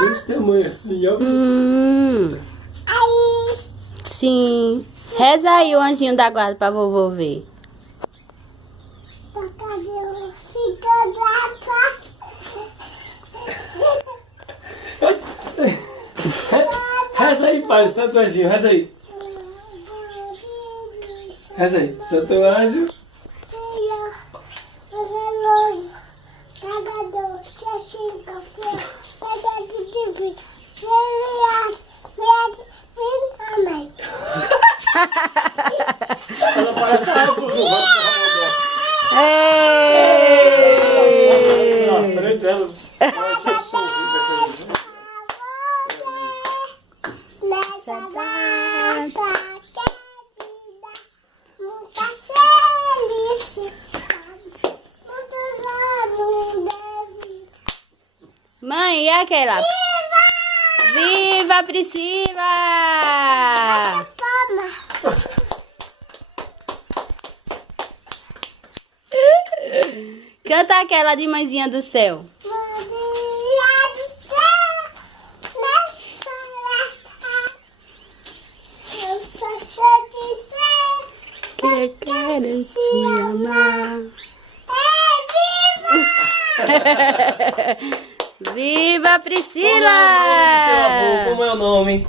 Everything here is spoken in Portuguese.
desse tamanho assim, ó. Sim. Reza aí o anjinho da guarda pra vovô ver. Reza aí, pai, Santo Anjinho, reza aí. Reza aí, Santo Anjo. Ela parece uma na frente dela. Mãe, e aquela? Viva Priscila! Canta aquela de Mãezinha do Céu. Que eu quero te amar. Viva Priscila! Olá, seu avô, como é o nome?